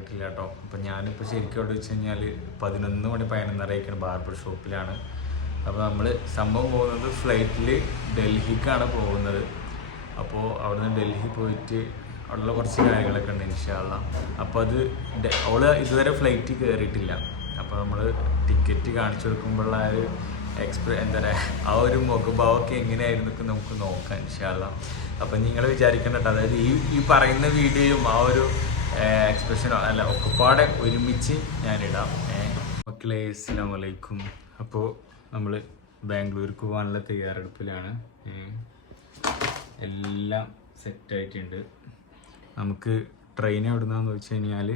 ഇറങ്ങിയിട്ടില്ല കേട്ടോ. അപ്പം ഞാനിപ്പോൾ ശരിക്കും അവിടെ വെച്ച് കഴിഞ്ഞാൽ പതിനൊന്ന് മണി പതിനൊന്നര ആയിക്കാണ് ബാർബർ ഷോപ്പിലാണ്. അപ്പോൾ നമ്മൾ സംഭവം പോകുന്നത് ഫ്ലൈറ്റിൽ ഡൽഹിക്കാണ് പോകുന്നത്. അപ്പോൾ അവിടുന്ന് ഡൽഹി പോയിട്ട് അവിടെയുള്ള കുറച്ച് കാര്യങ്ങളൊക്കെ ഉണ്ട് ഇൻഷാള്ള അപ്പോൾ അത് അവൾ ഇതുവരെ ഫ്ലൈറ്റ് കയറിയിട്ടില്ല അപ്പോൾ നമ്മൾ ടിക്കറ്റ് കാണിച്ചു കൊടുക്കുമ്പോഴുള്ള ആ ഒരു എക്സ്പ്ര എന്താ പറയുക ആ ഒരു മുഖഭാവമൊക്കെ എങ്ങനെയായിരുന്നു നമുക്ക് നോക്കാം ഇൻഷാള്ള അപ്പം നിങ്ങൾ വിചാരിക്കണ്ട അതായത് ഈ ഈ പറയുന്ന വീഡിയോയും ആ ഒരു എക്സ്പ്രഷനോ അല്ല ഒക്കെപ്പാടെ ഒരുമിച്ച് ഞാനിടാം. മക്കളെ അസ്സാം വലൈക്കും അപ്പോൾ നമ്മൾ ബാംഗ്ലൂർക്ക് പോകാനുള്ള തയ്യാറെടുപ്പിലാണ്. എല്ലാം സെറ്റായിട്ടുണ്ട്. നമുക്ക് ട്രെയിൻ എവിടുന്നാന്ന് വെച്ച് കഴിഞ്ഞാൽ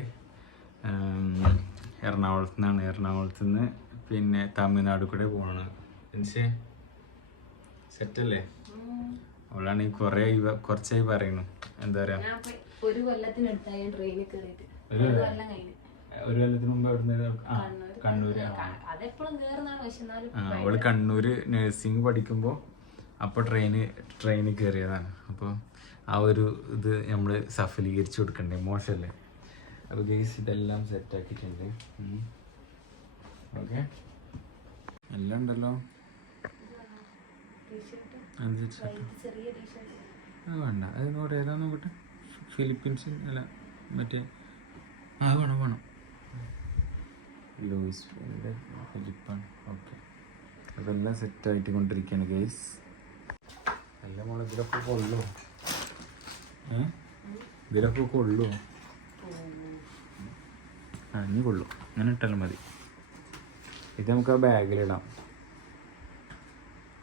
എറണാകുളത്ത് നിന്നാണ് എറണാകുളത്ത് നിന്ന് പിന്നെ തമിഴ്നാട് കൂടെ പോകണം. എന്നുവെച്ചേ സെറ്റല്ലേ അവളാണെങ്കിൽ കുറേ കുറച്ചായി പറയുന്നു. എന്താ പറയുക ഒരു കൊല്ലത്തിനടുത്തായി ട്രെയിനിൽ കയറിയിട്ട് ഒരു കൊല്ലം. കഴിഞ്ഞു. ഒരു കൊല്ലത്തിന് മുമ്പ് എവിടെ ആ കണ്ണൂര്. അതെപ്പോഴും കേറുന്നതാണ് പക്ഷെ എന്നാലും അവൾ കണ്ണൂര് നഴ്സിംഗ് പഠിക്കുമ്പോ അപ്പൊ ട്രെയിന് ട്രെയിനിൽ കയറിയതാണ് അപ്പൊ ആ ഒരു ഇത് നമ്മൾ സഫലീകരിച്ചു കൊടുക്കണ്ടേ മോശമല്ലേ അപ്പൊ ഗേസ് ഇതെല്ലാം സെറ്റ് ആക്കിയിട്ടുണ്ട്. ഓക്കെ എല്ലാം ഉണ്ടല്ലോ? വേണ്ട. അത് നോട്ട് ഏതാ നോക്കട്ടെ. ഫിലിപ്പീൻസ് അല്ല മറ്റേ ആ വേണം വേണം. ലൂയിസ് ഫിലിപ്പാണ് ഓക്കെ. അതെല്ലാം സെറ്റ് ആയിട്ട് കൊണ്ടിരിക്കുകയാണ് ഗേസ് എല്ലാം മോളെ ഇതിലൊക്കെ കൊള്ളു? ഏ? ഇതിലൊക്കെ കൊള്ളു? ആ ഇനി കൊള്ളു. അങ്ങനെ ഇട്ടാലും മതി. ഇത് നമുക്ക് ആ ബാഗിലിടാം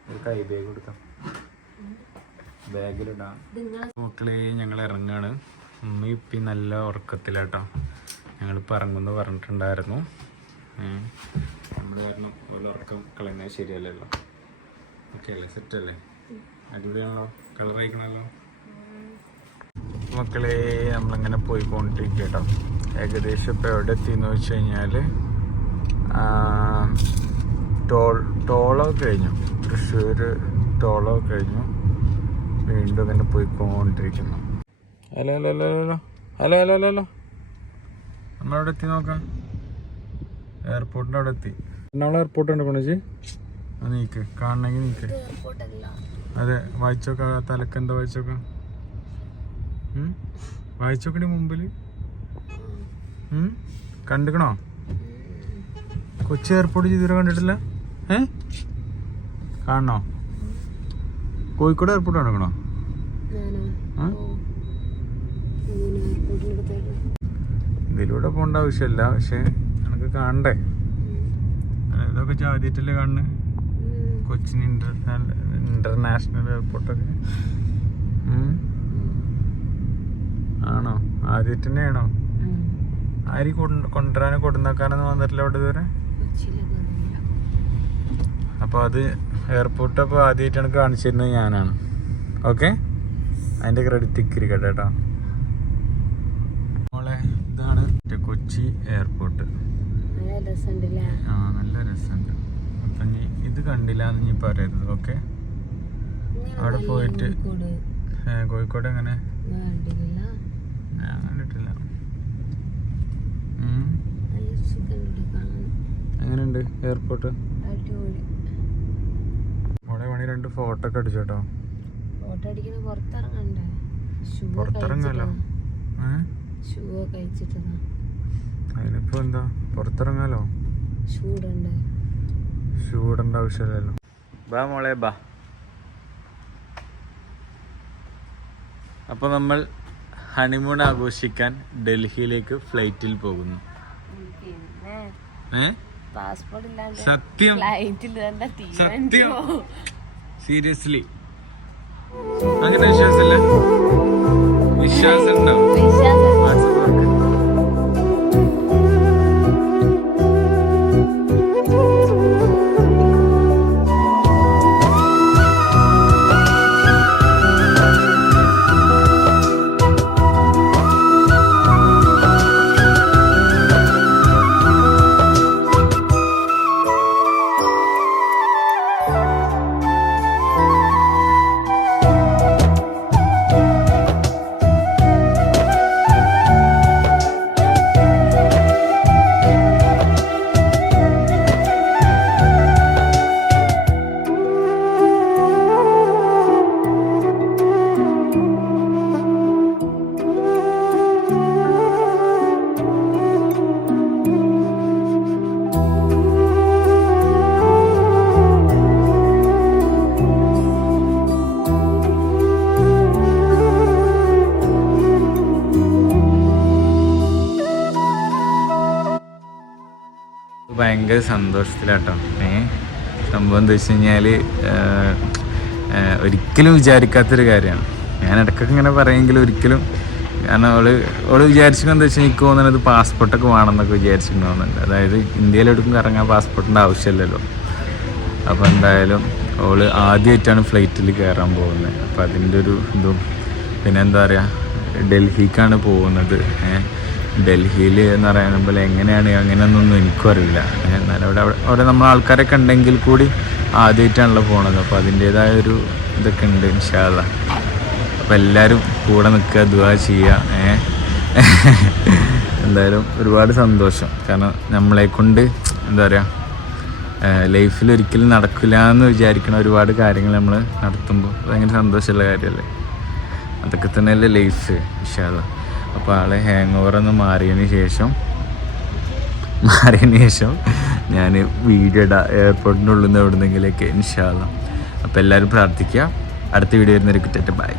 ഒരു കൈ ബാഗ് കൊടുക്കാം. ബാഗിലിടാം. മക്കളെ ഞങ്ങൾ ഇറങ്ങാണ്. ഉമ്മ ഇപ്പി നല്ല ഉറക്കത്തിലാട്ടോ. ഞങ്ങളിപ്പോൾ ഇറങ്ങുമെന്ന് പറഞ്ഞിട്ടുണ്ടായിരുന്നു. നമ്മൾ കാരണം ഒരു ഉറക്കം കളയുന്നത് ശരിയല്ലല്ലോ. ഓക്കെ അല്ലേ? സെറ്റ് അല്ലേ? അടിപൊളിയാണല്ലോ? കളർ അയക്കണമല്ലോ മക്കളെ നമ്മളിങ്ങനെ പോയിക്കൊണ്ടിരിക്കുക കേട്ടോ ഏകദേശം ഇപ്പോൾ എവിടെ എത്തിയെന്ന് വെച്ച് കഴിഞ്ഞാൽ ടോൾ ടോളൊക്കെ കഴിഞ്ഞു. തൃശ്ശൂർ ടോളൊക്കെ കഴിഞ്ഞു. വീണ്ടും തന്നെ പോയിക്കൊണ്ടിരിക്കുന്നു. Hello hello hello hello hello hello hello hello. നമ്മളവിടെ എത്തി നോക്കാം. എയർപോർട്ടിന്റെ അവിടെ എത്തി. എറണാകുളം എയർപോർട്ട് ഉണ്ട് ആ നീക്ക്. കാണണമെങ്കിൽ നീക്ക്. അതെ വായിച്ചോക്ക തലക്ക് എന്താ വായിച്ചോക്ക? വായിച്ചോക്കടി മുമ്പിൽ കണ്ടുക്കണോ? കൊച്ചി എയർപോർട്ട് ചെയ്തിട്ട് കണ്ടിട്ടില്ല. ഏ? കാണണോ? കോഴിക്കോട് എയർപോർട്ട് നടക്കണോ ഇതിലൂടെ പോകേണ്ട ആവശ്യമില്ല. പക്ഷെ നമുക്ക് കാണണ്ടേ? ഇതൊക്കെ ആദ്യമായിട്ടല്ലേ കാണുന്നത് കൊച്ചിൻ ഇന്റർനാഷണൽ ഇന്റർനാഷണൽ എയർപോർട്ടൊക്കെ ആണോ? ആദ്യമായിട്ട് തന്നെയാണോ? ആര് കൊണ്ടുവരാനും കൊടുന്നാക്കാനൊന്നും വന്നിട്ടില്ല അവിടെ ഇതുവരെ? അപ്പൊ അപ്പോൾ അത് എയർപോർട്ട് അപ്പോൾ ആദ്യമായിട്ടാണ് കാണിച്ചു തരുന്നത് ഞാനാണ്. ഓക്കെ അതിന്റെ ക്രെഡിറ്റ് ഇക്കിരി കേട്ടോ മോളെ ഇതാണ് കൊച്ചി എയർപോർട്ട് ആ നല്ല രസമുണ്ട്. അപ്പം നീ ഇത് കണ്ടില്ല എന്ന് നീ പറയരുത് ഓക്കെ അവിടെ പോയിട്ട് കോഴിക്കോട്. എങ്ങനെ? ഞാൻ കണ്ടിട്ടില്ല. എങ്ങനെയുണ്ട് എയർപോർട്ട് രണ്ട് ഫോട്ടോ ഒക്കെ അടിച്ചു കേട്ടോ ഫോട്ടോ അടിക്കണ പുറത്തിറങ്ങണ്ടേ? ഷൂ പുറത്തിറങ്ങാലോ ഷൂ ഒക്കെ അയച്ചിട്ടതാ അതിനിപ്പോ എന്താ? പുറത്തിറങ്ങാലോ? ചൂടുണ്ട് ഷൂ ഇടേണ്ട ആവശ്യമില്ലല്ലോ. ബാ മോളെ ബാ. അപ്പോൾ നമ്മൾ ഹണിമൂൺ ആഘോഷിക്കാൻ ഡൽഹിയിലേക്ക് ഫ്ലൈറ്റിൽ പോകുന്നു. സത്യം. സത്യം. സീരിയസ്ലി അങ്ങനെ വിശ്വാസമില്ല. വിശ്വാസം ഉണ്ടാവും ഭയങ്കര സന്തോഷത്തിലാട്ടോ. ഏ? സംഭവം എന്താ വെച്ച് കഴിഞ്ഞാൽ ഒരിക്കലും വിചാരിക്കാത്തൊരു കാര്യമാണ്. ഞാൻ ഇടയ്ക്കൊക്കെ ഇങ്ങനെ പറയുമെങ്കിലും ഒരിക്കലും കാരണം അവൾ അവൾ വിചാരിച്ചിട്ട് എന്താ വെച്ചാൽ എനിക്ക് തോന്നുന്നത് പാസ്പോർട്ടൊക്കെ വേണമെന്നൊക്കെ വിചാരിച്ചിട്ടുണ്ടാവുന്നുണ്ട്. അതായത് ഇന്ത്യയിലെടുക്കും ഇറങ്ങാൻ പാസ്പോർട്ടിന്റെ ആവശ്യമില്ലല്ലോ. അപ്പോൾ എന്തായാലും അവൾ ആദ്യമായിട്ടാണ് ഫ്ലൈറ്റിൽ കയറാൻ പോകുന്നത്. അപ്പോൾ അതിന്റെ ഒരു ഇതും പിന്നെ എന്താ പറയുക ഡൽഹിക്കാണ് പോകുന്നത്. ഏഹ് ഡൽഹിയിൽ എന്ന് പറയുമ്പോൾ എങ്ങനെയാണ് അങ്ങനെയൊന്നും എനിക്കും അറിയില്ല. എന്നാലും അവിടെ അവിടെ നമ്മൾ ആൾക്കാരൊക്കെ ഉണ്ടെങ്കിൽ കൂടി ആദ്യമായിട്ടാണല്ലോ പോണത്. അപ്പോൾ അതിന്റേതായ ഒരു ഇതൊക്കെ ഉണ്ട് ഇൻഷാല്ല അപ്പോൾ എല്ലാവരും കൂടെ നിൽക്കുക ദുവാ ചെയ്യുക ഏ? എന്തായാലും ഒരുപാട് സന്തോഷം. കാരണം നമ്മളെ കൊണ്ട് എന്താ പറയുക ലൈഫിൽ ഒരിക്കലും നടക്കില്ല എന്ന് വിചാരിക്കുന്ന ഒരുപാട് കാര്യങ്ങൾ നമ്മൾ നടത്തുമ്പോൾ ഭയങ്കര സന്തോഷമുള്ള കാര്യമല്ലേ? അതൊക്കെ തന്നെയല്ലേ ലൈഫ് ഇഷാല അപ്പോൾ ആളെ ഹാങ് ഓവർ ഒന്ന് മാറിയതിന് ശേഷം മാറിയതിന് ശേഷം ഞാൻ വീഡിയോ ഇടാം എയർപോർട്ടിനുള്ളിൽ നിന്ന് എവിടുന്നെങ്കിലൊക്കെ ഇൻഷാല്ല അപ്പോൾ എല്ലാവരും പ്രാർത്ഥിക്കുക അടുത്ത വീഡിയോ കുറ്റത്തെ ബൈ